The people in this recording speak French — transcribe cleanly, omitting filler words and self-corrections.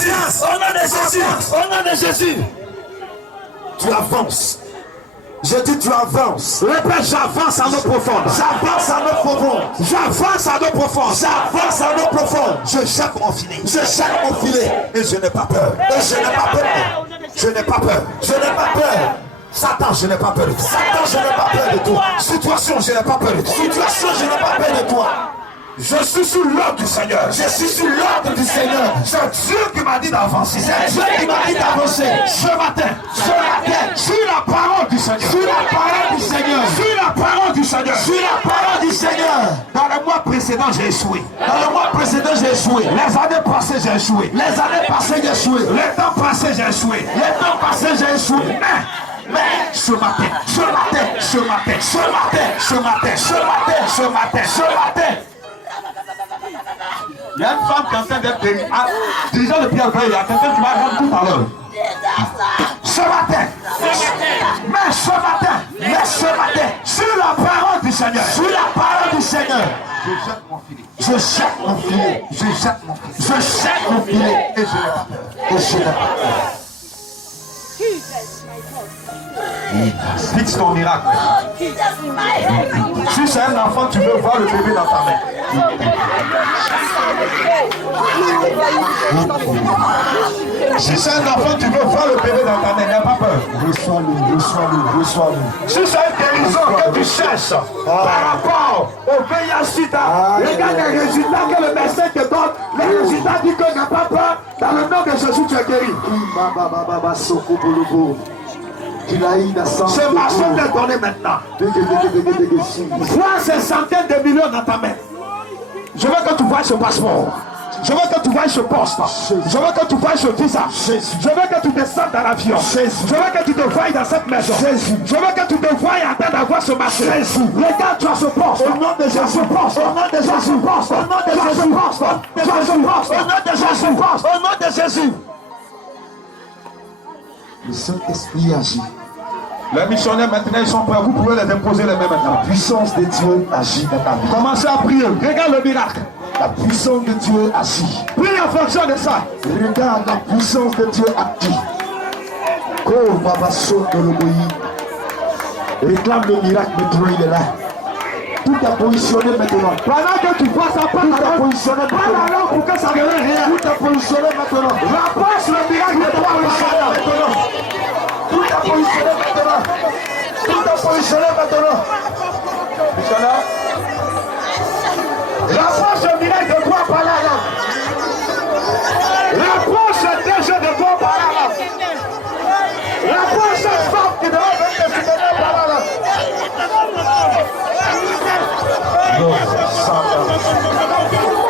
Jésus. Au nom de Jésus. Au nom de Jésus. Tu avances. Je dis tu avances. Répète, j'avance à nos profondes. J'avance à nos profondes. J'avance à nos profondes. J'avance à nos profondes. Je jette mon filet. Je jette mon filet. Et je n'ai pas peur. Et je n'ai pas peur. Je n'ai pas peur. Je n'ai pas peur. Satan, je n'ai pas peur de toi. Satan, je n'ai pas peur de toi. Situation, je n'ai pas peur de toi. Situation, je n'ai pas peur de toi. Je suis sous l'ordre du Seigneur. Je suis sous l'ordre du Seigneur. C'est Dieu qui m'a dit d'avancer. C'est Dieu qui m'a dit d'avancer. Ce matin, sur la parole du Seigneur. Sur la parole du Seigneur. Sur la parole du Seigneur. Sur la parole du Seigneur. Dans le mois précédent, j'ai échoué. Dans le mois précédent, j'ai échoué. Les années passées, j'ai échoué. Les années passées, j'ai échoué. Les temps passés, j'ai échoué. Les temps passés, j'ai échoué. Mais ce matin, ce matin, ce matin, ce matin, ce matin, ce matin, ce matin, ce matin, il y a une femme qui est en train d'être guérie. Dirigeant de Pierre Veille, il y a quelqu'un qui va rentrer tout à l'heure. Ce matin, mais ce matin, sur la parole du Seigneur, Sur la parole du Seigneur. je jette mon filet. Je jette mon filet. Je jette mon filet. Je jette mon filet. Et je n'ai pas peur. Et je n'ai pas peur. Fixe ton miracle. Si c'est un enfant, tu veux voir le bébé dans ta main. Si c'est un enfant, tu veux voir le bébé dans ta main, n'aie pas peur. Reçois-le, reçois-le, reçois-le. Si c'est une guérison que tu cherches par rapport au VIH-Sida, regarde les résultats que le médecin te donne. Les résultats disent que n'a pas peur. Dans le nom de Jésus, tu es guéri. Ce marché t'est donné maintenant. Vois ces centaines de millions dans ta main. Je veux que tu vois ce passeport. Je veux que tu vois ce poste. Je veux que tu vois ce visa. Je veux que tu descendes dans l'avion. Je veux que tu te voies dans cette maison. Je veux que tu te voies en train d'avoir ce marché. Regarde, tu as ce poste. Au nom de Jésus. Au nom de Jésus. Au nom de Jésus. Au nom de Jésus. Au nom de Jésus. Le Saint-Esprit agit. Les missionnaires maintenant ils sont prêts. Vous pouvez les imposer les mains maintenant. La puissance de Dieu agit dans ta vie. Commencez à prier. Regarde le miracle. La puissance de Dieu agit. Prie en fonction de ça. Regarde la puissance de Dieu agit. Oh, Baba Soto Loboyi. Réclame le miracle maintenant, il est là. Tout est positionné maintenant. Pendant que tu vois ça, Tout est positionné maintenant. pour que ça ne devienne rien. Tout est positionné maintenant. Rapproche le miracle de toi maintenant. Tout est positionné maintenant. Tout est positionné maintenant. Missionnaire, rapproche le miracle de toi par là. Rapproche le déjeuner de toi par là. Rapproche cette femme qui devrait venir te soutenir par là. Non, ça va.